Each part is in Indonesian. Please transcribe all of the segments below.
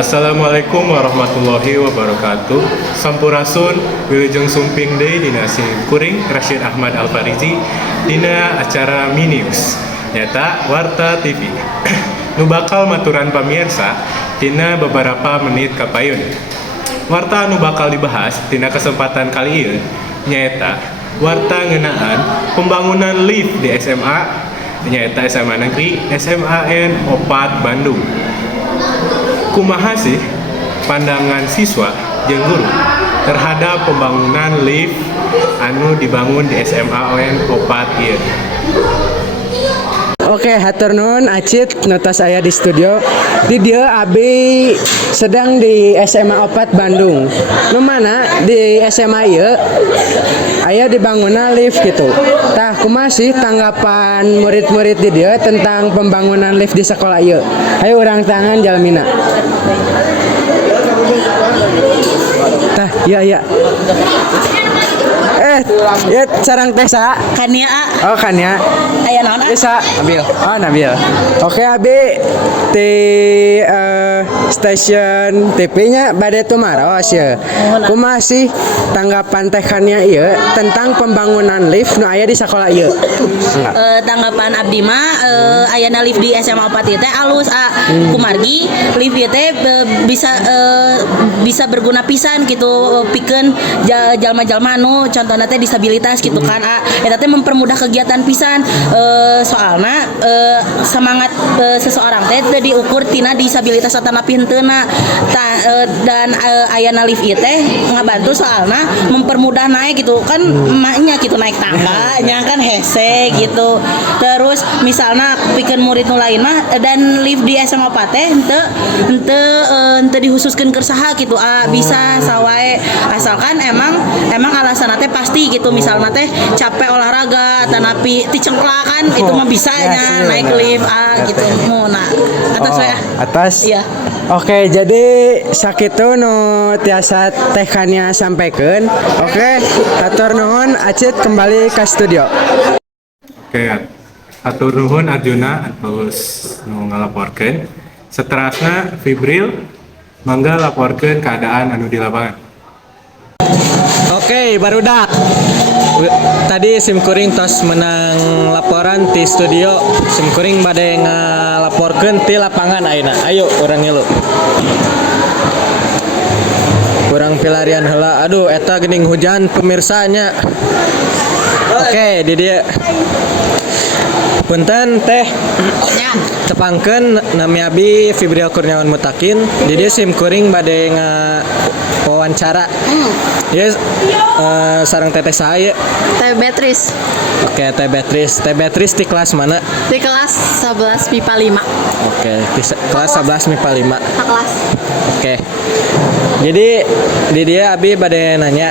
Assalamualaikum warahmatullahi wabarakatuh. Sampurasun Wilujeng Sumping Deui dina kuring Rashid Ahmad Al-Farizi dina acara Minius nyata Warta TV. Nu bakal maturan pamirsa dina beberapa menit kapayun. Warta nu bakal dibahas dina kesempatan kali ieu nyaeta warta ngeunaan pembangunan lift di SMA nyaeta SMA Negeri SMAN 4 Bandung. Kumaha sih pandangan siswa jeung guru terhadap pembangunan lift anu dibangun di SMA ON 4 ieu? Oke, hatur nuhun Acit nutos aya di studio. Di dieu abi sedang di SMA 4 Bandung. Nu mana di SMA ieu aya dibangunna lift gitu. Tah kumaha sih tanggapan murid-murid di dieu tentang pembangunan lift di sekolah ieu? Ayo urang tangan jalmina. Tah, iya. Ya sarang teh sa? Kania Oh, kan ya. aya naon Bisa Nabil. Oh, Nabil. Oke, Abi di stasiun TV-nya bade tumaros ya. Kumaha sih tanggapan teh Kania ieu tentang pembangunan lift nu aya di sekolah ieu? tanggapan abdi mah ayana lift di SMA 4 ieu teh alus kumargi lift ieu teh bisa berguna pisan gitu pikeun jalma-jalma nu contohna teh disabilitas gitu kan eta teh mempermudah kegiatan pisan soalna semangat seseorang teh diukur tina disabilitas atau pinteuna dan ayana lift ieu teh ngabantu soalna mempermudah naik gitu kan emaknya gitu naik tangga nya kan hese gitu. Terus misalnya pikeun murid nu lain mah dan lift di SMA 4 teh henteu dihususkeun keur saha gitu bisa sawae asalkan emang alasan teh pasti gitu misalnya teh capek olahraga tanapi ticengklak kan itu mah bisa nya naik lift gitu mau atas ya atas iya. Oke, jadi sakitu nu tiasa teh Kania sampaikan. Oke, hatur nuhun Acit kembali ke studio. Oke, atur nuhun Arjuna terus nu ngalaporkeun. Seterusna Fibril mangga laporkeun keadaan anu di lapangan. Oke, barudak. Tadi Simkuring tos menang laporan di studio. Simkuring bade ngalaporkeun ti lapangan ayeuna. Ayo urang ngilu. Kurang pilarian heula. Aduh, eta geuning hujan pemirsanya. Oke, di dieu. Punten teh tepangkeun nami abi Fibril Kurniawan Mutakin. Di dieu Simkuring bade wawancara. Yes, sareng teteh saya. Teh Beatrice Oke, Teh Beatrice di kelas mana? di kelas 11 MIPA 5. Oke, di kelas 11 MIPA 5. Kelas. Oke. Jadi di dia abi bade nanya.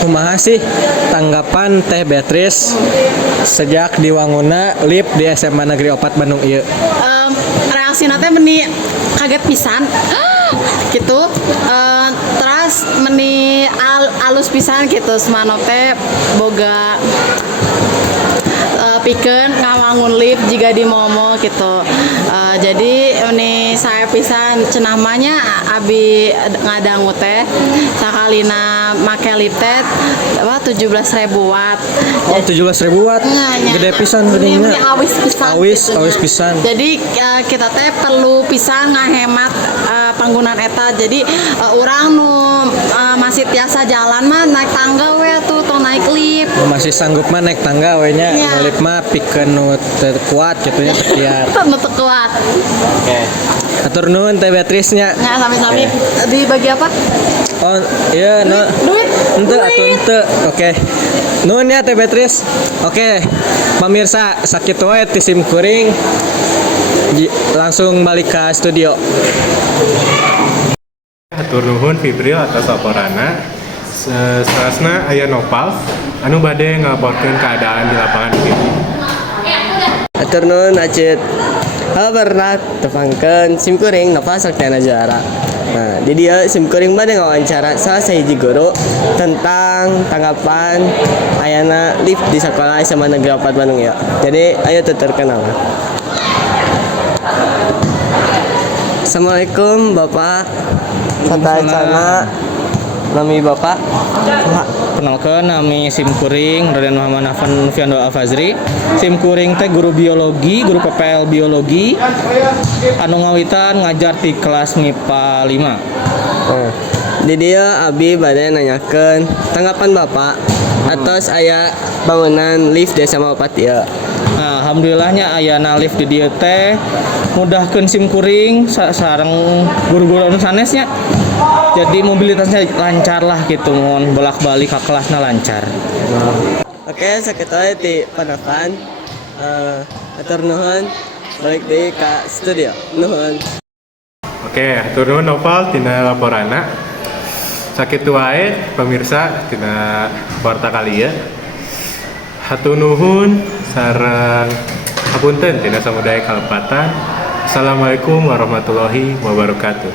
Kumaha sih tanggapan Teh Beatrice sejak diwangunna lift di SMA Negeri 4 Bandung ieu? Reaksina teh meni kaget pisan. Gitu. Terus meni alus pisan gitu semana teh boga pikeun ngawangun lift jika di momo gitu. Jadi ini saya pisan cenamanya abi ngadangu teh sakalina make lift teh 17.000 watt. Oh, 17.000 watt. Gede pisan gedenya. Awis pisan. Jadi kita teh perlu pisan ngahemat penggunaan eta. Jadi urang nu masih tiasa jalan mah naik tangga we tuh naik lift. Masih sanggup mah naik tangga we nya. Lift mah pikeun nu teu kuat kitu nya teu kiat. Nu teu kuat. Oke. Atur nuhun Teh Beatrice nya. Nah, sami-sami di bagi apa? Oh, iya, no. Duit. Ente. Oke. Nuhun ya Teh Beatrice. Oke. Pemirsa, sakitu wae ti Simkuring. Langsung balik ke studio. Hatur nuhun Fibril atas laporanna. Seterusna aya Nopal anu bade ngalaporkeun keadaan di lapangan ini. Hatur nuhun Acit. Pernah tepangkeun Simkuring Nova Saktiana Juara. Nah, di dia Simkuring bade ngawawancara salah sahiji guru tentang tanggapan ayana lift di sekolah SMA Negeri 4 Bandung ya. Jadi ayo tuturkeun. Assalamualaikum Bapak. Satacana. Nami Bapak. Perkenalkan, nami Sim Kuring Raden Muhammad Afan Fiando Al-Fazri. Sim Kuring teh guru biologi, guru PPL biologi anu ngawitan ngajar di kelas MIPA 5. Di dia abi bade nanyakeun tanggapan Bapak atas aya bangunan lift di SMA 4 ieu. Nah, alhamdulillahnya ayana lift di dieu teh mudahkeun Sim Kuring sareng guru-guru anu sanesnya. Jadi mobilitasnya lancar lah gitu, mohon bolak-balik ke kelasnya lancar. Oke, sakitu aya ti panakan. Atur nuhun balik deui ka studio. Nuhun. Oke, hatur nuhun Noval tina laporana. Sakitu wae pemirsa tina warta kali ya. Hatur nuhun sareng hapunten tina samudaya kalepatan. Assalamualaikum warahmatullahi wabarakatuh.